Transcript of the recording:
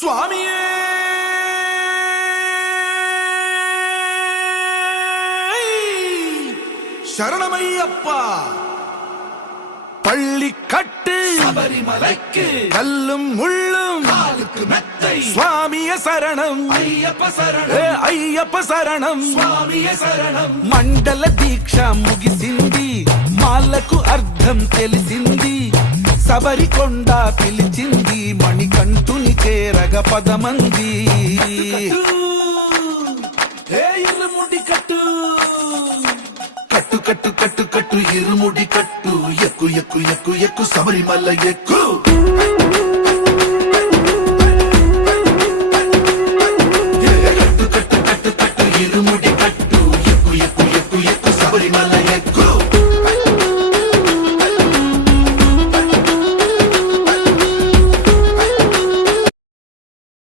స్వామియే சரணமையப்பா பள்ளிக்கட்டு சபரிமலைக்கு கல்லும் முள்ளும் காலுக்கு மெத்தை சுவாமிய சரணம் ஐயப்ப சரணம் అయ్యప్ప శరణం స్వామియ శరణం మండల దీక్ష ముగిసింది మాలకు అర్థం తెలిసింది సబరికొండ పిలిచింది మణికంఠుని చేరగ పదమంది ఇరుముడి కట్టు కట్టు కట్టు కట్టు కట్టు ఇరుముడి కట్టు ఎక్కు ఎక్కు ఎక్కు ఎక్కు శబరిమల ఎక్కు